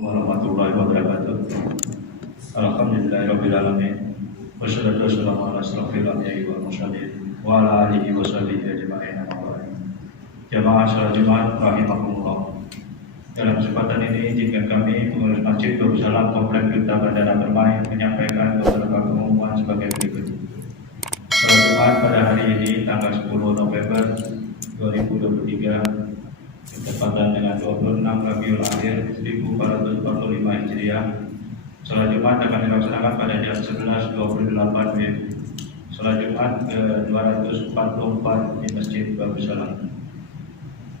warahmatullahi wabarakatuh. Alhamdulillahirabbil alamin. Wassalatu wassalamu ala asyrofil anbiya'i wal mursalin wa ala alihi washabihi ajma'in. Jamaah salat Jumat rahimakumullah. Dalam kesempatan ini izinkan kami pengurus Masjid Darussalam Komplek Duta Bandara Permai menyampaikan beberapa pengumuman sebagai berikut. Salat Jumat pada hari ini tanggal 10 November 2023 bertepatan dengan 26 Rabiul Akhir 1445 Hijriah. Salat Jumat akan dilaksanakan pada jam 11.28 WIB. Salat Jumat ke-244 di Masjid Darussalam.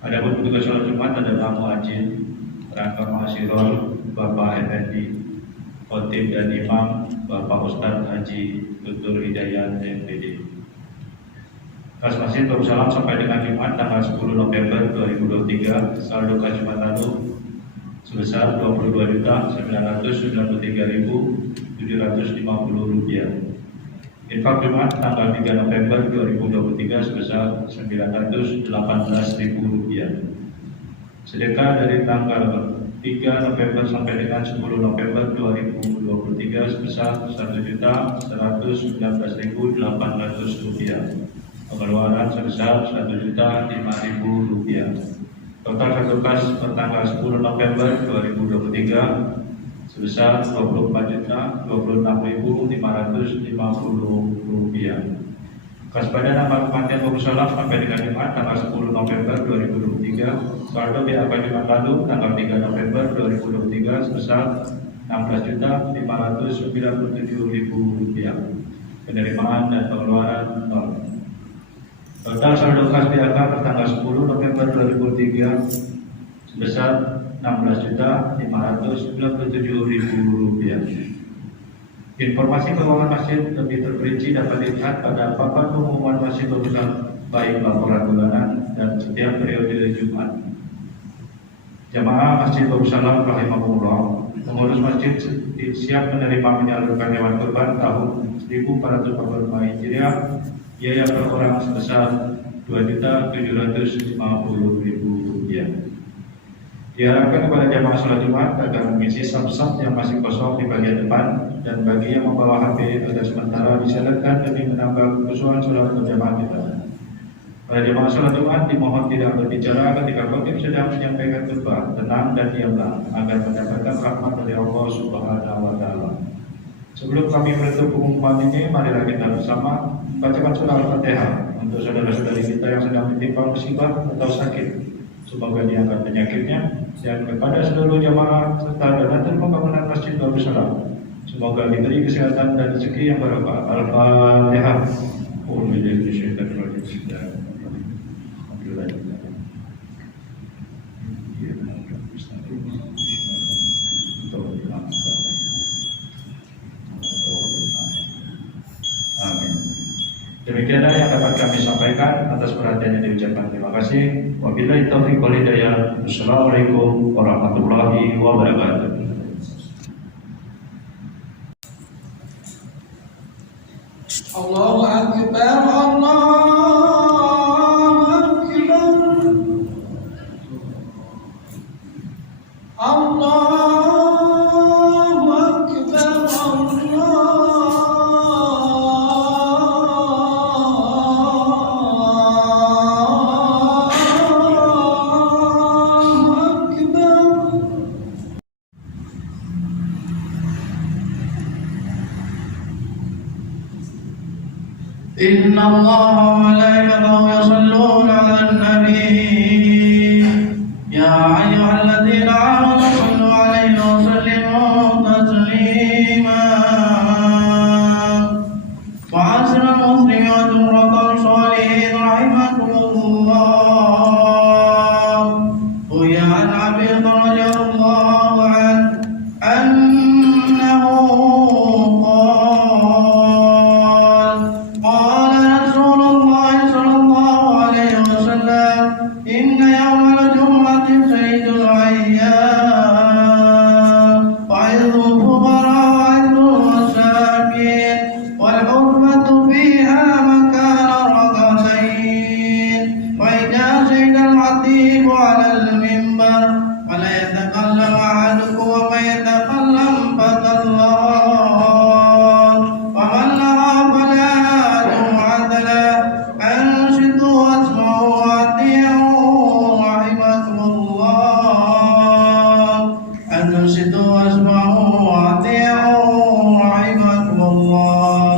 Adapun petugas salat Jumat adalah muadzin, rangka mahasiswa, Bapak Effendi, khotib dan imam Bapak Ustadz Haji Dr. Hidayat MPD. Kas Masjid Darussalam sampai dengan Jumat tanggal 10 November 2023 saldo kas Jumat lalu sebesar Rp22.993.750. Infak Jumat tanggal 3 November 2023 sebesar Rp918.000. Sedekah dari tanggal 3 November sampai dengan 10 November 2023 sebesar Rp1.119.800. Pengeluaran sebesar Rp1.005.000. Total kartu kas pertanggal 10 November 2023 sebesar Rp26.550. Kas badan amal kematian Darussalam sampai dengan Jumat tanggal 10 November 2023 saldo BAK Jumat lalu tanggal 3 November 2023 sebesar Rp16.597.000. Penerimaan dan pengeluaran nol. Total saldo kas BAK pertanggal 10 November 2023 sebesar Rp16.597.000. Informasi keuangan masjid lebih terperinci dapat dilihat pada papan pengumuman Masjid Darussalam, baik laporan bulanan dan setiap periode Jumat. Jamaah Masjid Darussalam rahimakumullah, pengurus masjid siap menerima menyalurkan hewan kurban tahun 1445 Hijriah, biaya per orang sebesar Rp2.750.000. Diharapkan kepada jamaah sholat Jumat agar mengisi saf-saf yang masih kosong di bagian depan, dan bagi yang membawa HP agar sementara disilakan demi menambah kekhusyuan sholat berjamaah kita. Para jamaah sholat Jumat dimohon tidak berbicara ketika khotib sedang menyampaikan khutbah, tenang dan diamlah agar mendapatkan rahmat dari Allah Subhanahu wa Ta'ala. Sebelum kami menutup pengumuman ini, marilah kita bersama bacakan surah Al-Fatihah untuk saudara-saudari kita yang sedang menimpa musibah atau sakit. Semoga diangkat penyakitnya, dan kepada seluruh jamaah serta donatur pembangunan Masjid Darussalam, semoga diberi kesehatan dan rezeki yang barokah. Al-Fatihah. Amin. Demikianlah yang dapat kami sampaikan. Atas perhatiannya diucapkan terima kasih. Wabillahi taufiq wal hidayah. Wassalamualaikum warahmatullahi wabarakatuh. Allahu Akbar, Allahu Akbar, Allahu إن الله وملائكته يصلون على النبي يا أيها الذين آمنوا صلوا عليه وسلموا تسليما. وعاشر المسلم وجمرة الصالحين رحمكم الله. روي عن أبي رضي الله عنه أنه إن يوم الجمعة سيد الأيام أنصتوا واسمعوا وأطيعوا رحمكم الله.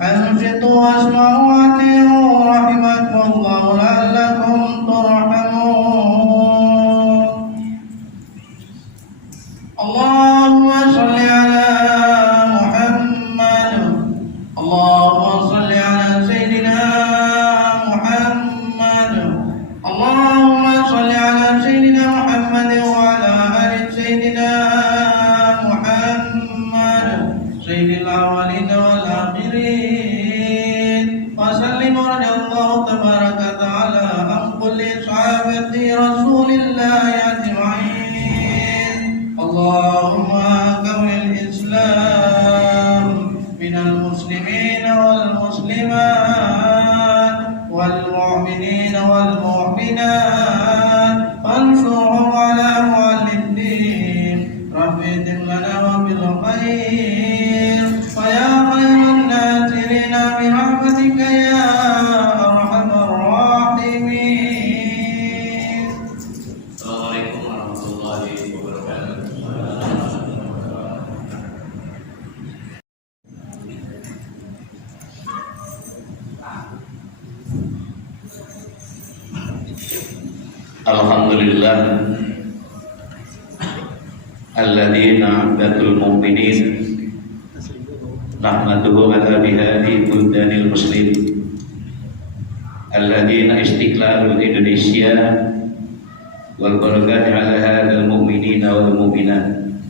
أنصتوا واسمعوا وأطيعوا رحمكم الله لعلكم ترحمون. اللهم صل على محمد. اللهم صل على سيدنا محمد. اللهم صل على سيدنا محمد وعلى آل سيدنا محمد سيد الأولين والآخرين. وسلم رضي الله تبارك وتعالى عن كل صحابة رسول الله أجمعين. اللهم كون الإسلام من المسلمين والمسلمات والمؤمنين والمؤمنات وانصرهم على معل الدين. رب اتم لنا وبالخير ويا خير الناصرين برحمتك يا أرحم الراحمين. Assalamualaikum warahmatullahi wabarakatuh. Alhamdulillah alladzina abdatul mu'minin nahmaduhu ala bihadi buldanil muslim alladzina istiqlalul Indonesia wal barakati ala hadal mu'minina wal mu'minat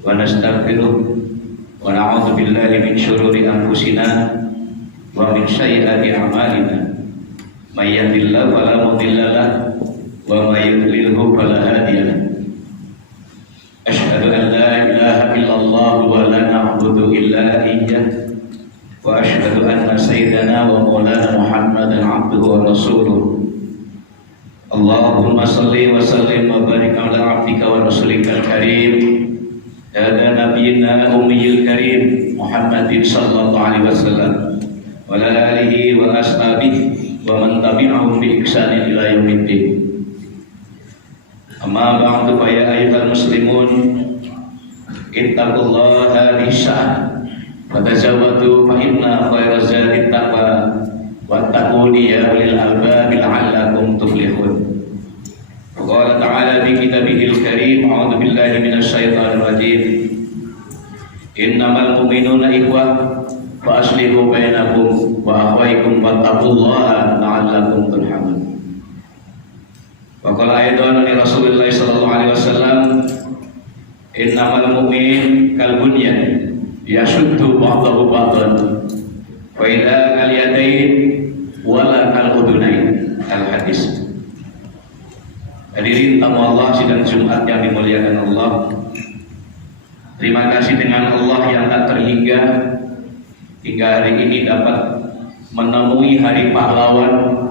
wa nastaghfiruh wa na'udzu billahi min syururi anfusina wa min sayyiati a'malina may yahdihillahu fala mudilla lahu wa may yudlilhu fala hadiya lahu. Asyhadu an la ilaha illallah wa la na'budu illa iyyah wa asyhadu anna sayyidana wa maulana Muhammadan abduhu wa rasuluh. Allahumma salli wa sallim wa barik ala abdika wa rasulikal karim dada nabiyina ummiyil karim Muhammadin sallallahu alaihi wasallam wa ala alihi wa ashabihi wa man tabi'ahum bi ihsanin ila yaumiddin. Amma ba'du fa ya ayyuhal muslimun ittaqullaha lisa'an wa tazawwadu fa inna khairaz zadi taqwa wattaquni ya ulil albab la'allakum tuflihun. Qala ta'ala bi kitabihil karim a'udzu billahi minasy syaithanir rajim. Innamal mu'minuna ikhwah fa aslihu bainakum wa akhawaykum wattaqullaha la'allakum turhamun. Wa qala aidan li Rasulillah sallallahu alaihi wasallam innamal mu'min kal bunyan yashuddu ba'dahu ba'dan wa idza kal yadayn wala kal udunain. Al hadis. Hadirin tamu Allah sidang Jumat yang dimuliakan Allah. Terima kasih dengan Allah yang tak terhingga hingga hari ini dapat menemui hari pahlawan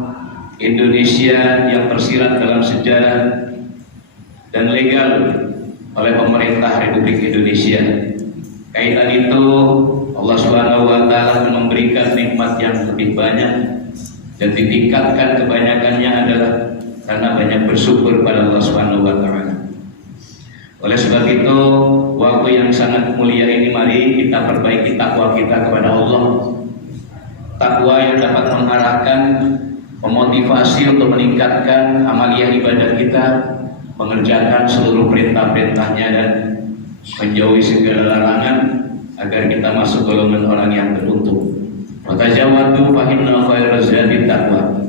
Indonesia yang tersirat dalam sejarah dan legal oleh pemerintah Republik Indonesia. Kaitan itu Allah Subhanahu wa taala memberikan nikmat yang lebih banyak dan ditingkatkan kebanyakannya adalah karena banyak bersyukur pada Allah Subhanahu wa taala. Oleh sebab itu, waktu yang sangat mulia ini mari kita perbaiki takwa kita kepada Allah. Takwa yang dapat mengarahkan, memotivasi untuk meningkatkan amalia ibadah kita, mengerjakan seluruh perintah-perintahnya dan menjauhi segala larangan agar kita masuk golongan orang yang beruntung. Fatazawwadu fa inna khairaz zadi taqwa.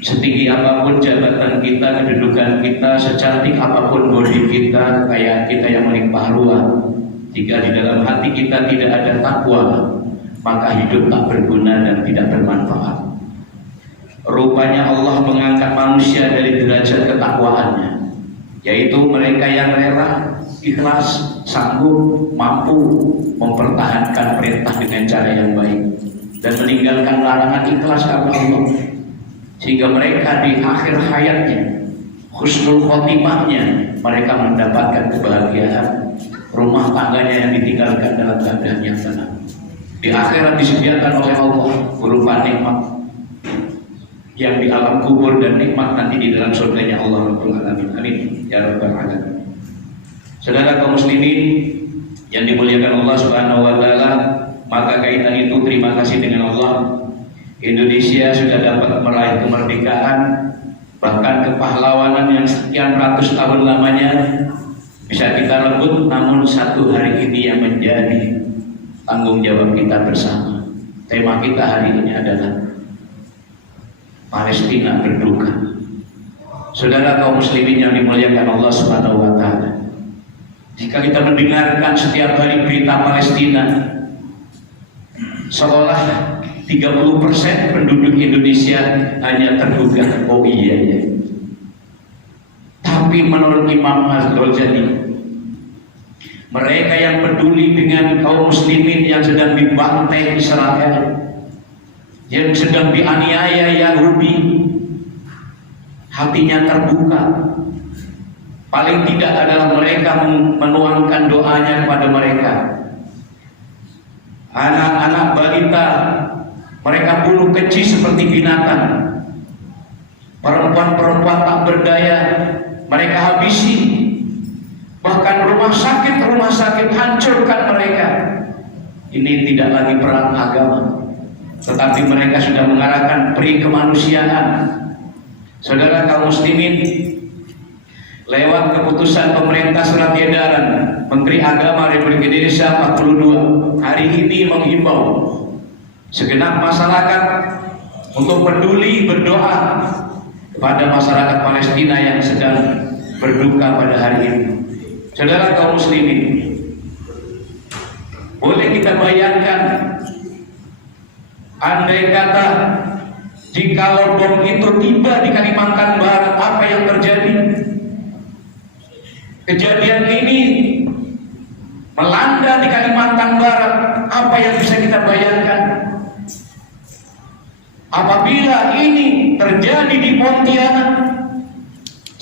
Setinggi apapun jabatan kita, kedudukan kita, secantik apapun bodi kita, kekayaan kita yang melimpah ruah, jika di dalam hati kita tidak ada takwa, maka hidup tak berguna dan tidak bermanfaat. Rupanya Allah mengangkat manusia dari derajat ketakwaannya, yaitu mereka yang rela, ikhlas, sanggup, mampu mempertahankan perintah dengan cara yang baik dan meninggalkan larangan ikhlas karena Allah, sehingga mereka di akhir hayatnya, husnul khotimahnya, mereka mendapatkan kebahagiaan, rumah tangganya yang ditinggalkan dalam keadaan yang tenang. Di akhirat disediakan oleh Allah berupa nikmat yang di alam kubur dan nikmat nanti di dalam surganya Allah Rabbul Alamin. Amin ya Rabbal Alamin. Saudara kaum muslimin yang dimuliakan Allah Subhanahu wa taala, maka kaitan itu terima kasih dengan Allah, Indonesia sudah dapat meraih kemerdekaan, bahkan kepahlawanan yang sekian ratus tahun lamanya bisa kita rebut, namun satu hari ini yang menjadi tanggung jawab kita bersama. Tema kita hari ini adalah Palestina berduka. Saudara kaum muslimin yang dimuliakan Allah Subhanahu wa taala, jika kita mendengarkan setiap hari berita Palestina, seolah 30% penduduk Indonesia hanya tergugah, oh iya ya. Tapi menurut Imam Al-Ghazali, mereka yang peduli dengan kaum muslimin yang sedang dibantai Israel, yang sedang dianiaya Yahudi, hatinya terbuka. Paling tidak adalah mereka menuangkan doanya kepada mereka. Anak-anak balita mereka bunuh keji seperti binatang. Perempuan-perempuan tak berdaya mereka habisi. Bahkan rumah sakit hancurkan mereka. Ini tidak lagi perang agama, tetapi mereka sudah mengarahkan peri kemanusiaan. Saudara kaum muslimin, lewat keputusan pemerintah surat edaran Menteri Agama Republik Indonesia 42 hari ini menghimbau segenap masyarakat untuk peduli berdoa kepada masyarakat Palestina yang sedang berduka pada hari ini. Saudara kaum muslimin, boleh kita bayangkan, andai kata jika bom itu tiba di Kalimantan Barat, apa yang terjadi? Kejadian ini melanda di Kalimantan Barat, apa yang bisa kita bayangkan? Apabila ini terjadi di Pontianak,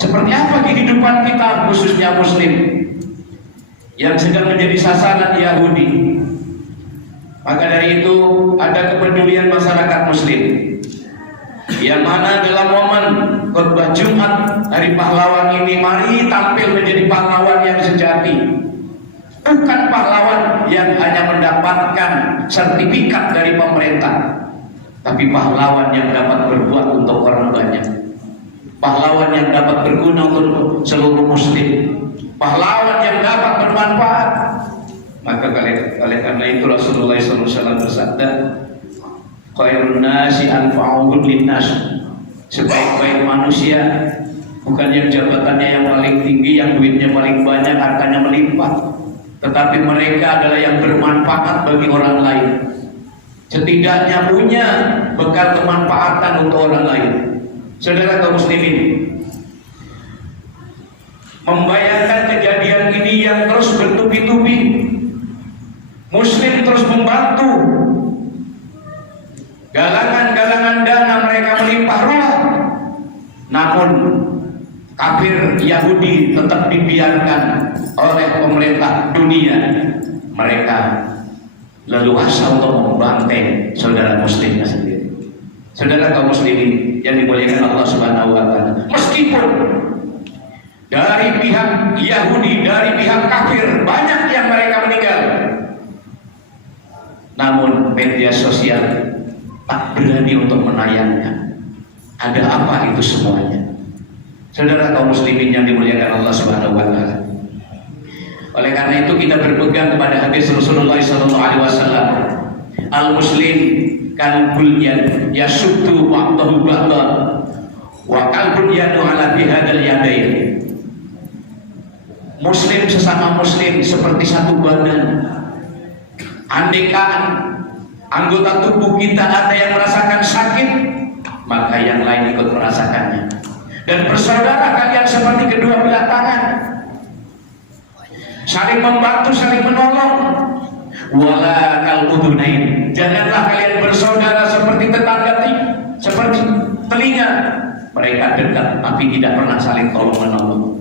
seperti apa kehidupan kita, khususnya muslim yang sedang menjadi sasaran Yahudi? Maka dari itu ada kepedulian masyarakat muslim, yang mana dalam momen khutbah Jumat Hari Pahlawan ini, mari tampil menjadi pahlawan yang sejati. Bukan pahlawan yang hanya mendapatkan sertifikat dari pemerintah, tapi pahlawan yang dapat berbuat untuk orang banyak, pahlawan yang dapat berguna untuk seluruh muslim, pahlawan yang dapat bermanfaat. Maka oleh karena itu Rasulullah SAW bersabda, khairun nasi anfa'uhum linnas, sebaik-baik manusia bukan yang jabatannya yang paling tinggi, yang duitnya paling banyak, hartanya melimpah, tetapi mereka adalah yang bermanfaat bagi orang lain, setidaknya punya bekal kemanfaatan untuk orang lain. Saudara kaum muslimin, membayangkan kejadian ini yang terus bertubi-tubi, muslim terus membantu, galangan-galangan dana mereka melimpah ruah, namun kafir Yahudi tetap dibiarkan oleh pemerintah dunia. Mereka leluasa untuk membantai saudara muslimnya sendiri. Saudara kaum muslimin yang dimuliakan Allah Subhanahu wa taala, meskipun dari pihak Yahudi, dari pihak kafir banyak yang mereka meninggal, namun media sosial tak berani untuk menayangkan ada apa itu semuanya. Saudara kaum muslimin yang dimuliakan Allah Subhanahu wa taala, oleh karena itu kita berpegang kepada hadis Rasulullah SAW, al-muslim kal bunyan yasuddu ba'dahu ba'da wa kal bunyanu ala bihadal yadain. Muslim sesama muslim seperti satu badan. Andaikan anggota tubuh kita ada yang merasakan sakit, maka yang lain ikut merasakannya. Dan bersaudara kalian seperti kedua belah tangan, saling membantu, saling menolong. Wala kal udunain, janganlah kalian bersaudara seperti tetangga, seperti telinga. Mereka dekat tapi tidak pernah saling tolong menolong.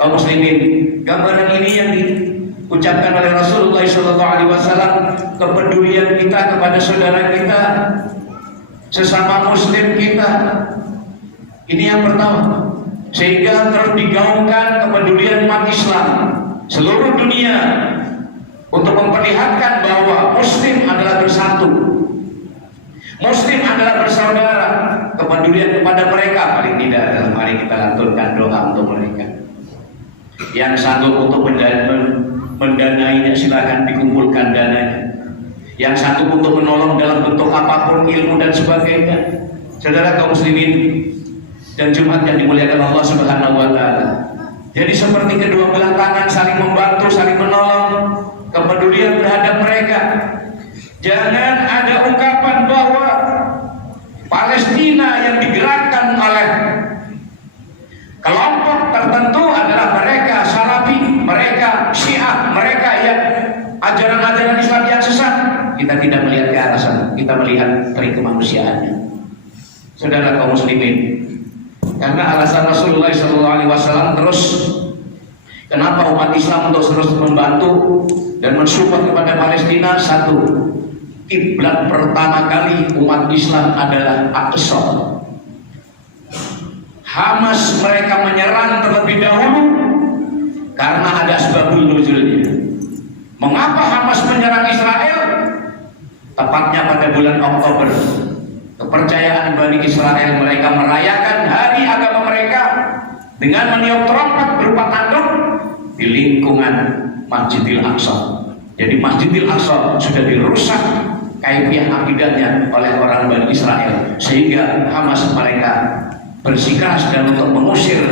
Kaum muslimin, gambaran ini yang diucapkan oleh Rasulullah SAW, kepedulian kita kepada saudara kita, sesama muslim kita. Ini yang pertama, sehingga terus digaungkan kepedulian umat Islam seluruh dunia untuk memperlihatkan bahwa Muslim adalah bersatu, Muslim adalah bersaudara. Kepedulian kepada mereka paling tidak adalah mari kita lanturkan doa untuk mereka. Yang sanggup untuk mendanainya silakan dikumpulkan dananya. Yang sanggup untuk menolong dalam bentuk apapun, ilmu dan sebagainya. Saudara kaum muslimin dan Jumat yang dimuliakan Allah Subhanahu wa taala. Jadi seperti kedua belah tangan saling membantu, saling menolong, kepedulian terhadap mereka. Jangan ada ungkapan bahwa Palestina yang digerakkan oleh kelompok tertentu adalah mereka Salafi, mereka Syiah, mereka yang ajaran-ajaran Islam yang sesat. Kita tidak melihat ke arah sana, kita melihat dari kemanusiaannya. Saudara kaum muslimin, karena alasan Rasulullah SAW terus kenapa umat Islam terus membantu dan mensupport kepada Palestina. Satu, kiblat pertama kali umat Islam adalah Aqsa. Hamas mereka menyerang terlebih dahulu karena ada asbabul nuzulnya. Mengapa Hamas menyerang Israel? Tepatnya pada bulan Oktober. Kepercayaan Bani Israel, mereka merayakan hari agama mereka dengan meniup trompet berupa tanduk di lingkungan Masjidil Aqsa. Jadi Masjidil Aqsa sudah dirusak kaifiah akidahnya oleh orang Bani Israel, sehingga Hamas mereka bersikeras dan untuk mengusir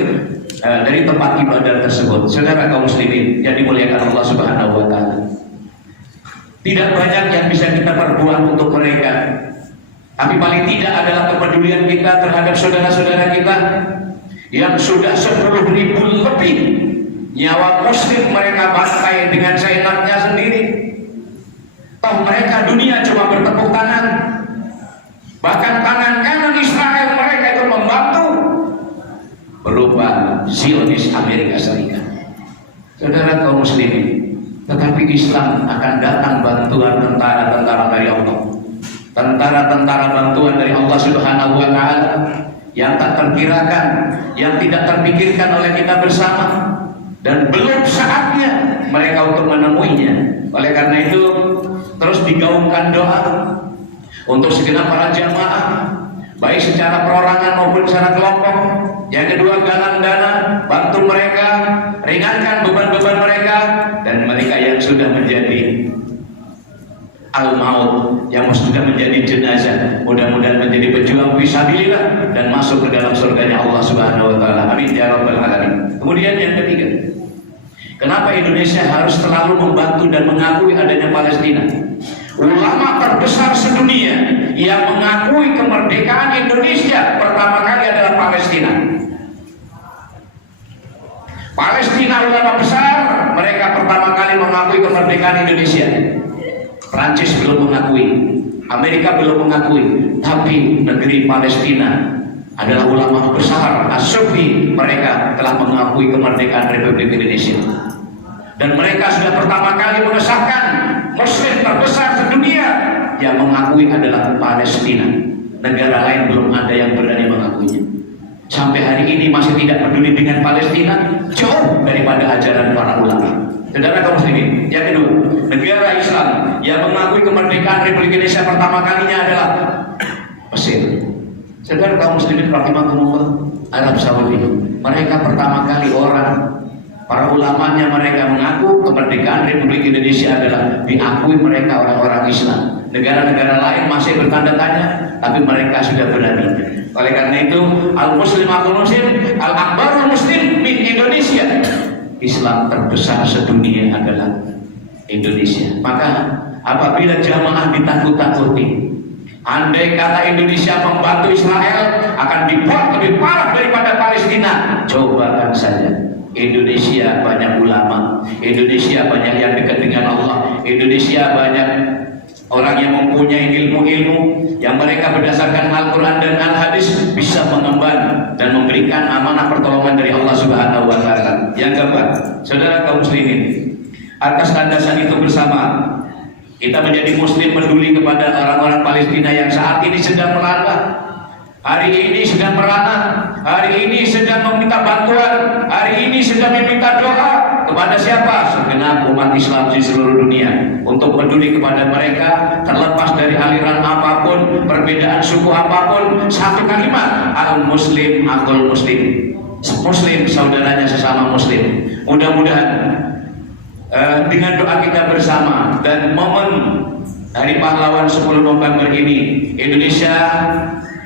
dari tempat ibadah tersebut. Saudara kaum muslimin yang dimuliakan Allah Subhanahu wa taala, tidak banyak yang bisa kita perbuat untuk mereka, tapi paling tidak adalah kepedulian kita terhadap saudara-saudara kita yang sudah 10.000 lebih nyawa muslim mereka bantai dengan seenaknya sendiri. Toh mereka dunia cuma bertepuk tangan, bahkan tangan kanan Israel mereka itu membantu berupa Zionis Amerika Serikat. Saudara kaum muslimin, tetapi Islam akan datang bantuan tentara-tentara dari Allah, tentara-tentara bantuan dari Allah Subhanahu wa taala yang tak terkirakan, yang tidak terpikirkan oleh kita bersama, dan belum saatnya mereka untuk menemuinya. Oleh karena itu terus digaungkan doa untuk segenap para jamaah, baik secara perorangan maupun secara kelompok. Yang kedua, galang dana, bantu mereka, ringankan beban-beban mereka, dan mereka yang sudah menjadi al-maut, yang sudah menjadi jenazah, mudah-mudahan menjadi pejuang fisabilillah dan masuk ke dalam surganya Allah Subhanahu wa taala. Amin ya rabbal alamin. Kemudian yang ketiga, kenapa Indonesia harus selalu membantu dan mengakui adanya Palestina? Ulama terbesar sedunia yang mengakui kemerdekaan Indonesia pertama kali adalah Palestina. Palestina ulama besar, mereka pertama kali mengakui kemerdekaan Indonesia. Prancis belum mengakui, Amerika belum mengakui, tapi negeri Palestina adalah ulama besar As-Sufi, mereka telah mengakui kemerdekaan Republik Indonesia. Dan mereka sudah pertama kali mengesahkan Muslim terbesar sedunia yang mengakui adalah Palestina. Negara lain belum ada yang berani mengakuinya. Sampai hari ini masih tidak peduli dengan Palestina, jauh daripada ajaran para ulama. Saudara kaum muslimin, yang kedua, negara Islam yang mengakui kemerdekaan Republik Indonesia pertama kalinya adalah Mesir. Saudara kaum muslimin rahimakumullah, Arab Saudi, mereka pertama kali para ulamanya mereka mengaku kemerdekaan Republik Indonesia adalah diakui mereka oleh orang Islam. Negara-negara lain masih bertanda tanya, tapi mereka sudah berani. Oleh karena itu, al-muslim al-muslim, al-akbarul muslim min Indonesia. Islam terbesar sedunia adalah Indonesia. Maka apabila jamaah ditakut-takuti, andai kata Indonesia membantu Israel akan dibuat lebih parah daripada Palestina, cobakan saja. Indonesia banyak ulama, Indonesia banyak yang dekat dengan Allah, Indonesia banyak orang yang mempunyai ilmu-ilmu yang mereka berdasarkan Al-Quran dan Al-Hadis bisa mengemban dan memberikan amanah pertolongan dari Allah Subhanahu wa taala. Yang keempat, saudara kaum muslimin, atas landasan itu bersama kita menjadi muslim peduli kepada orang-orang Palestina yang saat ini sedang melanda, hari ini sedang merana, hari ini sedang meminta bantuan, hari ini sedang meminta doa kepada Kepada siapa? Segenap umat Islam di seluruh dunia, untuk peduli kepada mereka terlepas dari aliran apapun, perbedaan suku apapun. Satu kalimat, al muslim akul muslim, muslim saudaranya sesama muslim. Mudah-mudahan dengan doa kita bersama dan momen Hari Pahlawan 10 November ini, Indonesia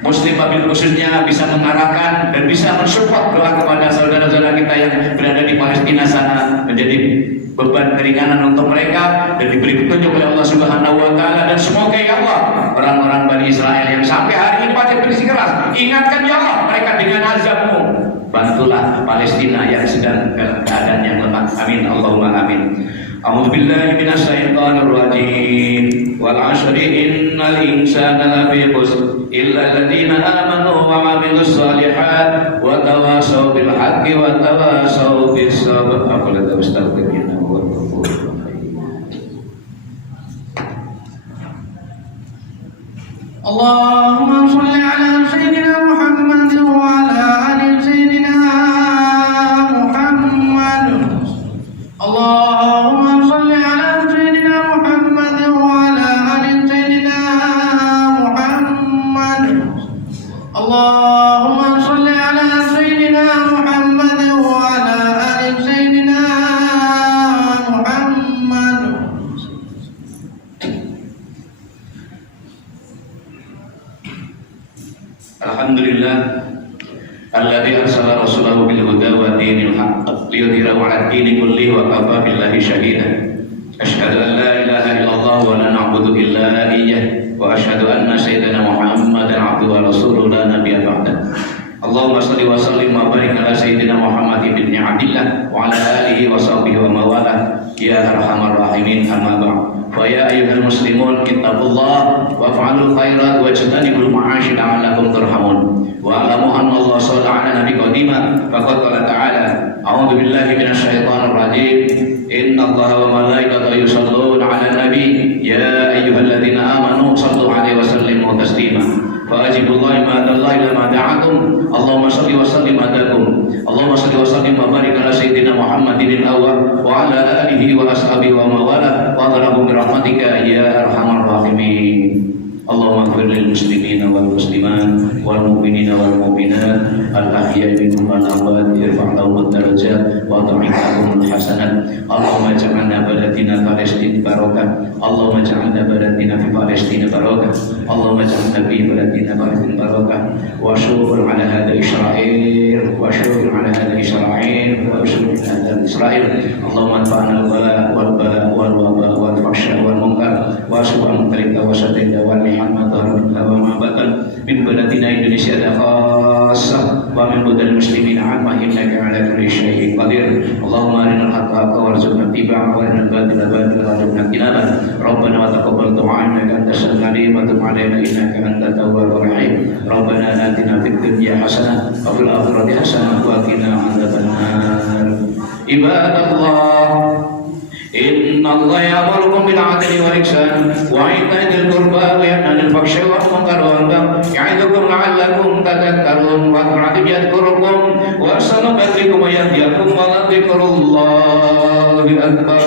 Muslim wabil khususnya bisa mengarahkan dan bisa mensupport doa kepada saudara-saudara kita yang berada di Palestina sana, menjadi beban keringanan untuk mereka dan diberi petunjuk oleh Allah Subhanahu wa taala. Dan semoga ya Allah, orang-orang Bani Israel yang sampai hari ini masih bersikeras, ingatkan ya Allah mereka dengan azab-Mu. Bantulah Palestina yang sedang dalam keadaan yang lemah. Amin Allahumma amin. A'udzu billahi minasy syaithanir rajim. Wal 'ashri innal insana lafi khusr illa alladziina aamanu wa 'amilus shalihaat wa tawashaw bil haqqi wa tawashaw bis sabr. Afala tastaghfiruna wa ghafurur rahim. Allahumma shalli ala sayyidina Muhammad wa ala ali sayyidina Muhammad. Allahumma shalli ala sayyidina Muhammad wa ala ali sayyidina Muhammad. Allahumma shalli ala sayyidina Muhammad wa ala ali sayyidina Muhammad. Alhamdulillah alladzi arsala rasulahu bil huda wa dinil haqq liyudhhirahu 'ala ad-dini kullihi wa kafa billahi shahida. Asyhadu an la ilaha illallah wa la na'budu illa iyyah wa asyhadu anna sayyidana Muhammadan 'abduhu wa rasuluhu la nabiyya ba'dah. Allahumma shalli wa sallim wa barik ala sayyidina Muhammad ibn Abdillah wa ala alihi wa sahbihi wa mawalah ya arhamar rahimin. Amma ba'd. Wa ya ayyuhal muslimun ittaqullah wa fa'alul khairat wa ijtanibul ma'asyi la'allakum turhamun. Wa alamu anna Allah shalla 'ala nabi qadima faqad qala ta'ala a'udzu billahi minasy syaithanir rajim. Innallaha wa malaikatahu yusholluna 'alan nabi ya ayyuhalladzina amanu shallu 'alaihi wa sallimu taslima. Fa'ajibullahi ma dallahi lama da'akum. Allahumma shalli wa sallim adakum. Allahumma shalli wa sallim wa barik ala sayyidina Muhammadin al-awwal wa ala alihi wa ashabihi wa mawalah wa qarabu bi rahmatika ya arhamar rahimin. Allahumma ighfir lil muslimina wal muslimat wal mu'minina wal mu'minat al ahya'i minhum wal amwat irfa' lahum ad-darajat wa dha'if lahum al-hasanat. Allahumma ij'alna baladina Palestina barakah. Allahumma ij'alna baladina fi Palestina barakah. Allahumma ij'alna fi baladina Palestina barakah. Wa syukur ala hadha Israel wa syukur ala hadha Israel wa syukur ala hadha Israel. Allahumma anfa'na al-bala wal bala wal waba wal fahsya wal munkar wa subhan tarika wa sadida wal Muhammad wa ma batan min baladina Indonesia khassah wa min badal muslimin amma innaka ala kulli syai'in qadir. Allahumma arinal haqqa haqqa warzuqna ittiba'ahu wa arinal batila batila warzuqna ijtinabah. Rabbana wa taqabbal du'a innaka antas samiul 'alim wa tub 'alaina innaka antat tawwabur rahim. Rabbana atina fid dunya hasanah wa fil akhirati hasanah wa qina adzabannar. Ibadallah, inna Allah ya'murukum bil 'adli wal ihsan wa ita'i dzil qurba wa yanha 'anil fahsya'i wal munkari wal baghi ya'idukum la'allakum tadhakkarun wa qul yadhkurukum wa ahsanu bikum wa yahdiyakum wa la dzikrullahi akbar.